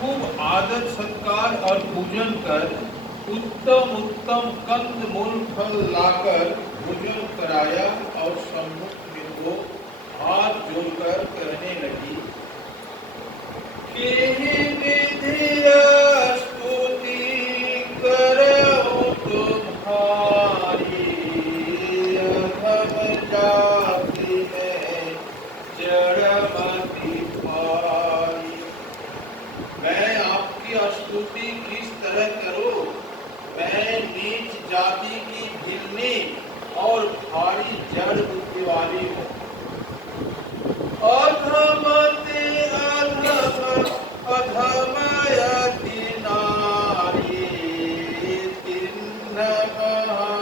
खूब आदर सत्कार और पूजन कर उत्तम उत्तम कंद मूल फल लाकर भोजन कराया और सम्मुख में वो हाथ जोड़कर कहने लगी, केहि विधि स्तुति करऊं तुम्हारी, अधम जाति में जड़मति पाई। मैं आपकी स्तुति किस तरह करूं? मैं नीच जाति की भिलनी और भारी जड़ बुद्धि वाली हूँ। अधमति अधम अधमयति नारी, तिन्न मैं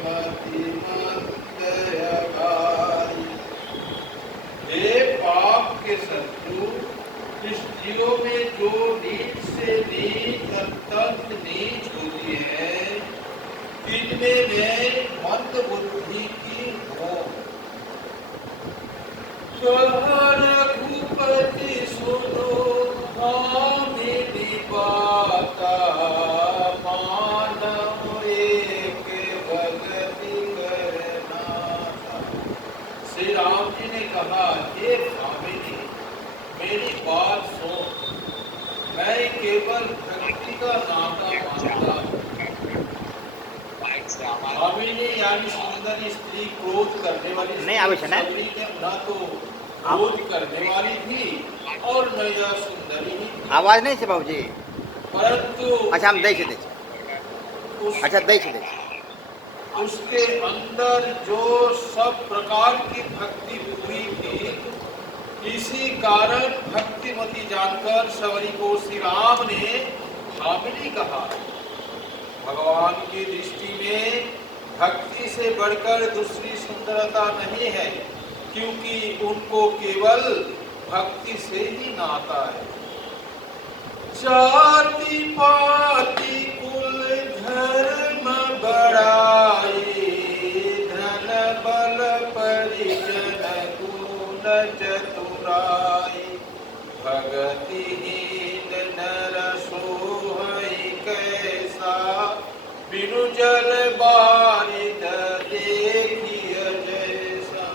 मति मंद अगारी। हे पाप के शत्रु, इस जीवों में जो नीच से नीच अत्यंत नीच होती है, तिनमें मैं मंद बुद्धि की हूँ। रघुपति सुनो भामिनी बाता, मानव एक भगति करना। श्री राम जी ने कहा, हे भामिनी, मेरी बात सुन। मैं केवल भक्ति का नाता मानता हूँ। भामिनी यानी सुंदरी स्त्री, क्रोध करने वाली स्त्री ने ना तो क्रोध करने वाली थी और न यह सुंदरी ही थी। आवाज नहीं से बाबूजी, परंतु अच्छा हम दे अच्छा दे उसके अंदर जो सब प्रकार की भक्ति हुई थी, इसी कारण भक्तिमती जानकर सवरी को श्री राम ने भामिनी कहा। भगवान की दृष्टि में भक्ति से बढ़कर दूसरी सुंदरता नहीं है, क्योंकि उनको केवल भक्ति से ही नाता है। जाति पाति कुल धर्म बड़ाई, धन बल परिजन गुण चतुराई, भगतिहीन नर सोहई कैसा, बिनु जल बारिद देखिय जैसा।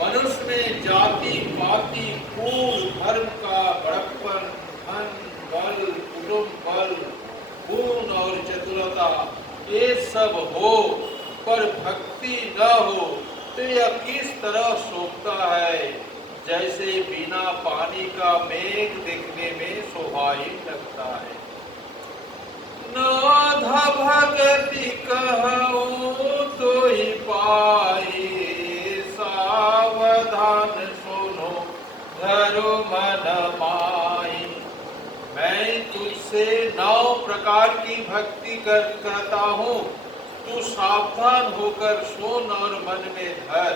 मनुष्य में जाति पाति कुल धर्म का बड़प्पन, धन बल कुटुंब बल गुण और चतुरता ये सब हो, पर भक्ति न हो तो यह किस तरह शोभता है, जैसे बिना पानी का मेघ देखने में शोभाहीन लगता है। नाथ भगति कहूँ तो ही पाई, सावधान सुनो धरो मन माई। मैं तुझसे 9 प्रकार की भक्ति करता हूँ, तू सावधान होकर सुन और मन में धर।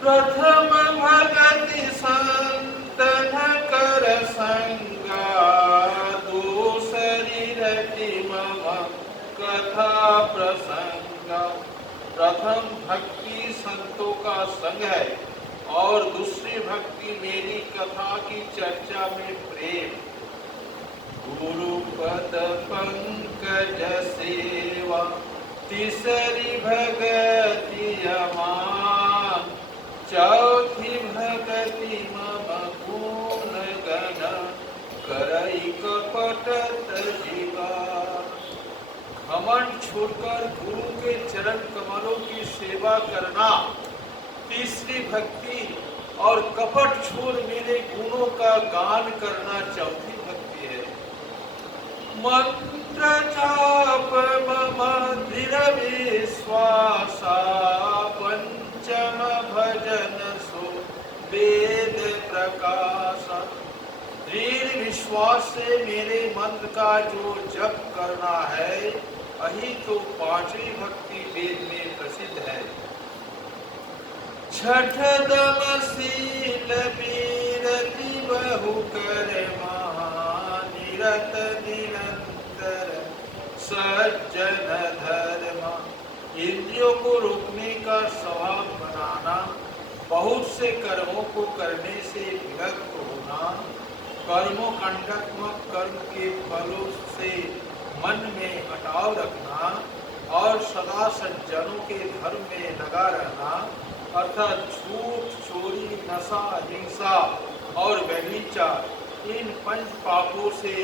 प्रथम भगति संतन कर संगा, दूसरी रति मम कथा प्रसंगा। प्रथम भक्ति संतों का संग है और दूसरी भक्ति मेरी कथा की चर्चा में प्रेम। गुरु पद पंकज सेवा, तीसरी भगति अमान, चौथी भगति मम गुण गण, करई कपट तजीवा। घमंड छोड़कर गुरु के चरण कमलों की सेवा करना तीसरी भक्ति, और कपट छोड़ मेरे गुणों का गान करना चौथी भक्ति है। मंत्र जाप मम दृढ़ विश्वासा, पंचम भजन सो वेद प्रकाशा। दृढ़ विश्वास से मेरे मंत्र का जो जप करना है, यही तो 5वीं भक्ति वेद में प्रसिद्ध है। छठ दम शील वीरति बहु कर निरत निरंतर सज्जन धर्म। इंद्रियों को रोकने का स्वभाव बनाना, बहुत से कर्मों को करने से विरक्त होना, कर्मोकांडात्मक कर्म के फलों से मन में अटाव रखना और सदा सज्जनों के धर्म में लगा रहना, अर्थात झूठ, चोरी, नशा, हिंसा और व्यभिचार, इन पंच पापों से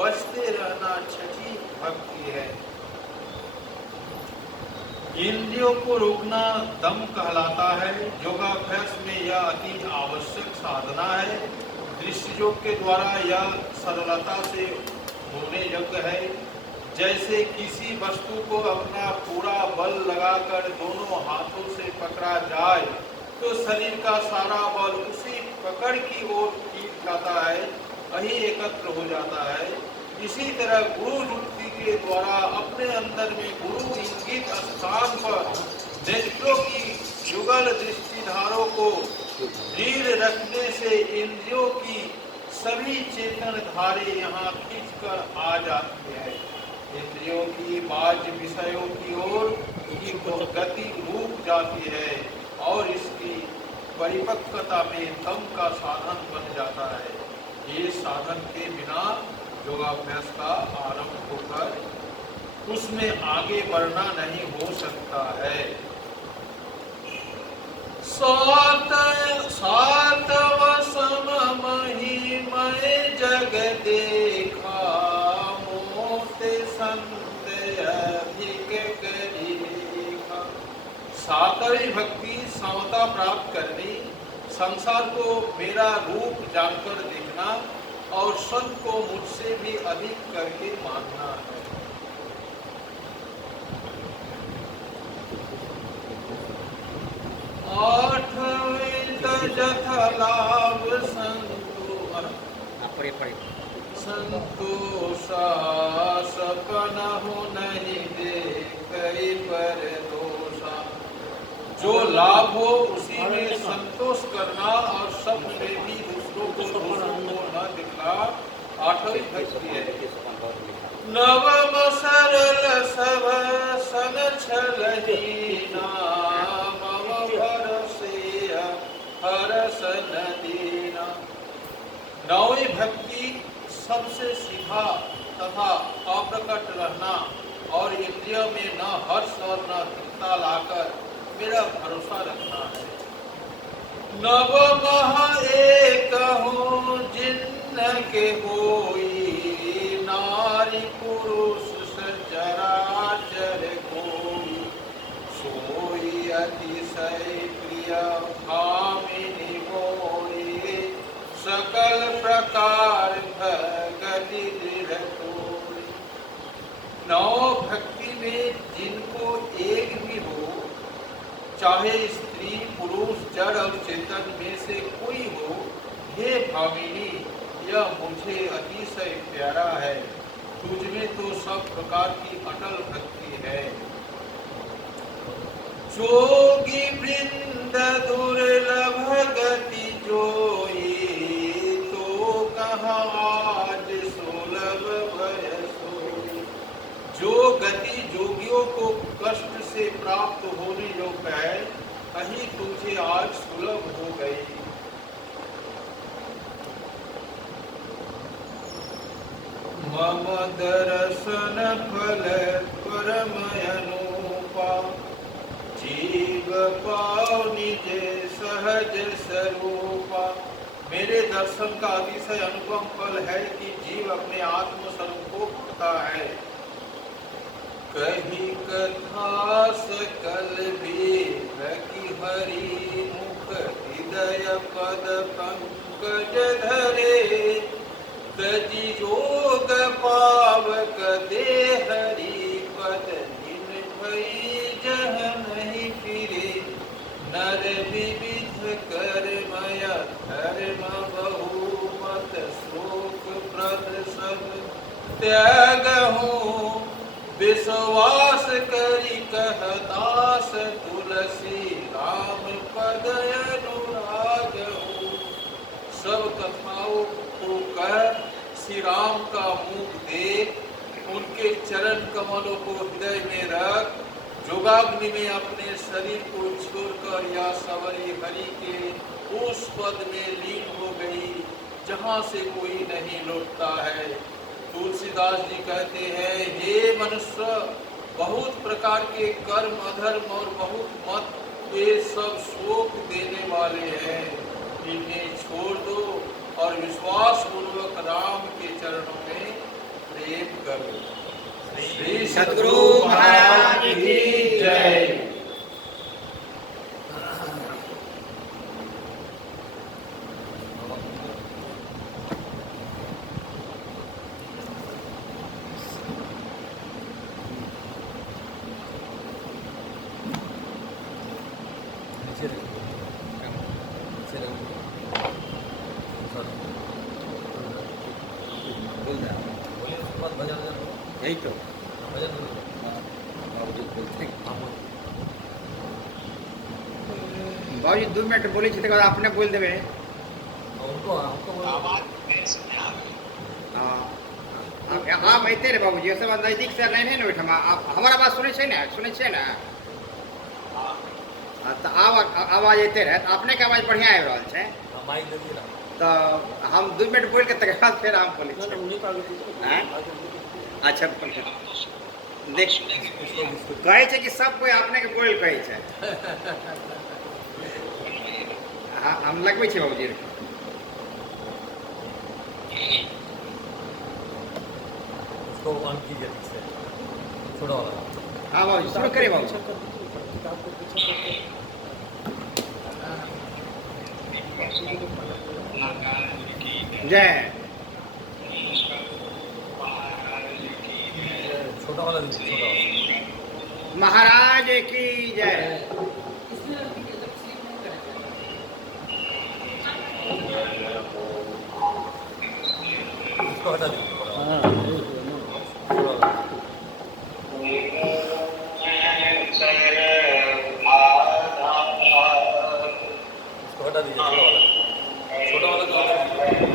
बचते रहना छठी भक्ति है। इंद्रियों को रोकना दम कहलाता है। योगाभ्यास में यह अति आवश्यक साधना है। दृष्टि योग के द्वारा यह सरलता से होने योग्य है। जैसे किसी वस्तु को अपना पूरा बल लगाकर दोनों हाथों से पकड़ा जाए तो शरीर का सारा बल उसी पकड़ की ओर खींच जाता है, वही एकत्र हो जाता है। इसी तरह गुरु युक्ति के द्वारा अपने अंदर में गुरु इंगित स्थान पर नेत्रों की युगल दृष्टिधारों को दृढ़ रखने से इंद्रियों की सभी चेतन धारे यहाँ खींचकर आ जाती है। इंद्रियों की बाह्य विषयों की ओर की गति रुक जाती है और इसकी परिपक्वता में दम का साधन बन जाता है। ये साधन के बिना योगाभ्यास का आरंभ होकर उसमें आगे बढ़ना नहीं हो सकता है। सातव सम महिमय जग देखा, मोते संत अधिक करीखा। सातवीं भक्ति समता प्राप्त करनी, संसार को मेरा रूप जानकर देखना और सब को मुझसे भी अधिक करके मानना है। आठवें तजथ लाभ संतोषा, सपन हो नहीं देखई पर दोषा। जो लाभ हो उसी में संतोष करना और सब में भी दूसरों को न दिखला, आठवीं भक्ति है। नवम सरल सब सन छलहीना, मम भरसे हरसन दीना। नौवीं भक्ति सबसे सीधा तथा अप्रकट रहना और इंद्रियों में न हर्ष और न चिंता लाकर मेरा भरोसा रखना है। नव मह एक हो जिनके होई, नारी पुरुष सचराचर कोई। सोई अतिशय प्रिय भामिनी मोरी, सकल प्रकार भगति दृढ़ तोरी। नौ भक्ति में जिनको एक भी हो, चाहे स्त्री पुरुष जड़ और चेतन में से कोई हो, हे भामिनी यह मुझे अतिशय प्यारा है। तुझमें तो सब प्रकार की अटल भक्ति है। जोगी वृंद दुर्लभ गति जोई, तो कहाँ आज सुलभ भय सोई। जो गति जोगियों को कष्ट से प्राप्त होने योग्य है, कहीं तुझे आज सुलभ हो गई। मम दर्शन फल परम अनुपा, जीव पाओ निज सहज स्वरूपा। मेरे दर्शन का अतिशय अनुपम फल है कि जीव अपने आत्म स्वरूप को पाता है। कही कथा सकल वेद की हरि मुख, हृदय पद पंकज धरे। तजी योग पावक दे हरि पद, जिन भई जह नहीं फिरे। नर विविध कर्मय धर्म बहुमत, शोक प्रद सब त्यागहूँ। विश्वास करी कहदास, तुलसी राम पद अनुराग हो। सब कथाओं को कह श्री राम का मुख देख, उनके चरण कमलों को हृदय में रख। जोगाग्नि में अपने शरीर को छोड़कर या सवरी हरि के उस पद में लीन हो गई जहाँ आत्मा से कोई नहीं लौटता है। तुलसीदास जी कहते हैं, हे मनुष्य, बहुत प्रकार के कर्म, अधर्म और बहुत मत, वे सब शोक देने वाले हैं। इन्हें छोड़ दो और विश्वास पूर्वक राम के चरणों में प्रेम करो। श्री सद्गुरु महाराज की जय। यही तो बाबूजी 2 मिनट बोली छे, तकर बाद अपने बोल देवे। आप अते रे बाबूजी, ओसे बाद नजदीक से नहीं है ना ओठमा। आप हमारा बात सुनै छै ना, सुनै छै ना? तो आवाज अते रहे, तो अपने के आवाज बढ़िया आबि रहल छै। तो हम 2 मिनट बोल के तकर बाद फिर हम बोले छियै। अच्छा, देख कहे छै कि सब कोई अपने के बोल कहे छै। हाँ, हम लगबै छियै बाबूजी। उसको ऑन कीजिए ठीक से, छोड़ा वाला। हाँ बाबूजी, शुरू करिए बाबूजी। जय। छोटा वाला दीजिए, छोटा वाला। महाराज की जय। इसको हटा दीजिए, छोटा वाला। इसको हटा दीजिए, छोटा वाला। छोटा वाला तो हटा दीजिए।